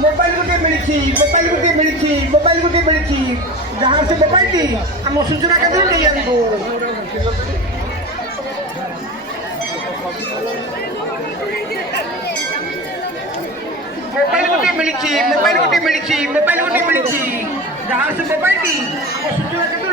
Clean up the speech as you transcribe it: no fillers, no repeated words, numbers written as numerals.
मोबाइल गोटे मिली जहाँ से मोबाइल आम सूचना केन्द्र नहीं आनबू मोबाइल गोटे मिली जहाँ से मोबाइल आम सूचना केन्द्र